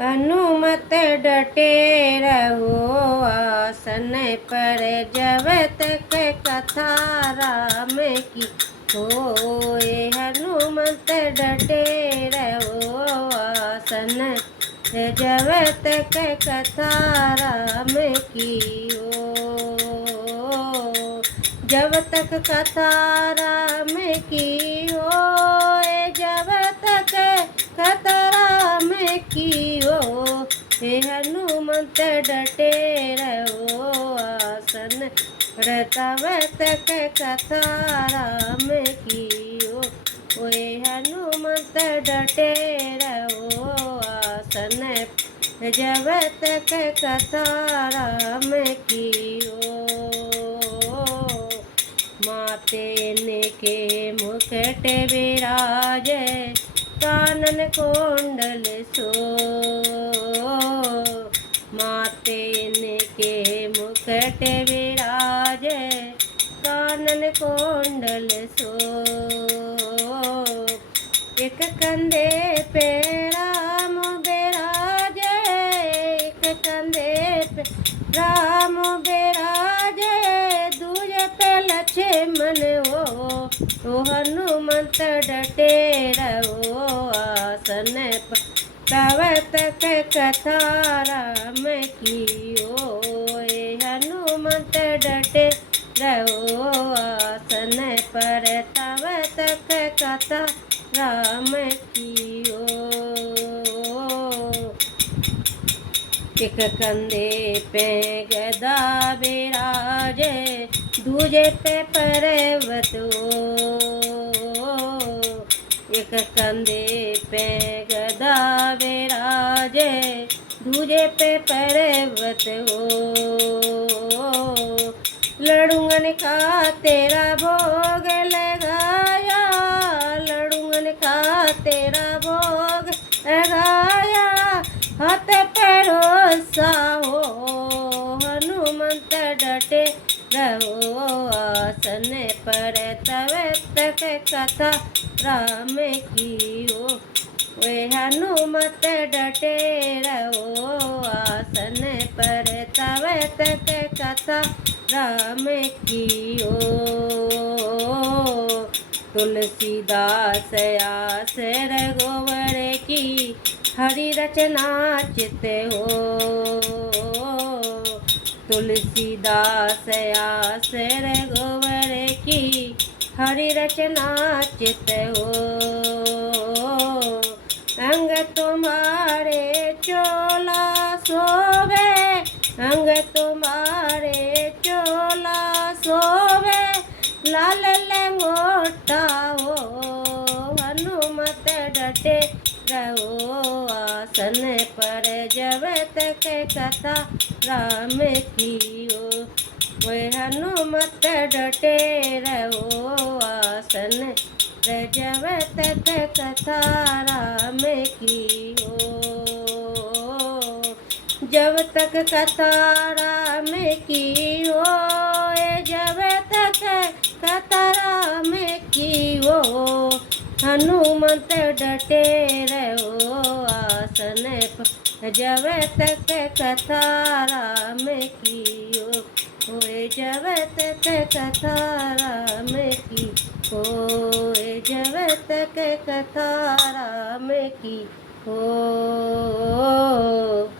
हनुमत डटे रहो आसन पर, जब तक कथा राम की होए। हनुमत डटे रहो आसन, जब तक कथा राम की हो। जब तक कथा राम की हो, जब तक कथा राम की हो। हे हनुमत डटे रहो आसन, तब तक कथा राम की हो। ओए हनुमत डटे रहो आसन, जब तक कथा राम की हो। माथे के मुकुट विराजे, कानन कुंडल सो। माथे के मुकुट विराजे, कानन कुंडल सो। एक कंधे पे राम बिराजे, एक कंधे पे राम बिराजे, दूजे पे लक्ष्मण हो। तो हनुमत डटे रहो आसन पर, तब तक कथा राम की हो। हनुमत डटे रहो आसन पर, तब तक कथा राम की हो। एक कंधे पे गदा विराजे, दूजे पे पर्वत हो। एक कंधे पे गदा विराजे, दूजे पे पर्वत हो। लड़ूंगन का तेरा भोग लगाया, लड़ूंगन का तेरा भोग लगाया, हाथ पैरोसा हो। हनुमत डटे रहो आसन पर, तब तक कथा राम की हो। वे हनुमत डटे रहो आसन पर, तब तक कथा राम की हो। तुलसीदास आस रघुवर की, हरि रचना चित हो। तुलसीदास आस रघुवर की, हरि रचना चित हो। अंग तुम्हारे चोला शोभे, अंग तुम्हारे चोला शोभे, लाल लंगोटा हो। हनुमत डटे रहो आसन पर, जब तक कथा राम की हो। वे हनुमत डटे रहो आसन, जब तक कथा राम की हो। जब तक कथा राम की हो, जब तक कथा राम की हो। हनुमत डटे रहो आसन पर, जब तक कथा राम की हो। जब तक कथा राम की हो, जब तक कथा राम की हो।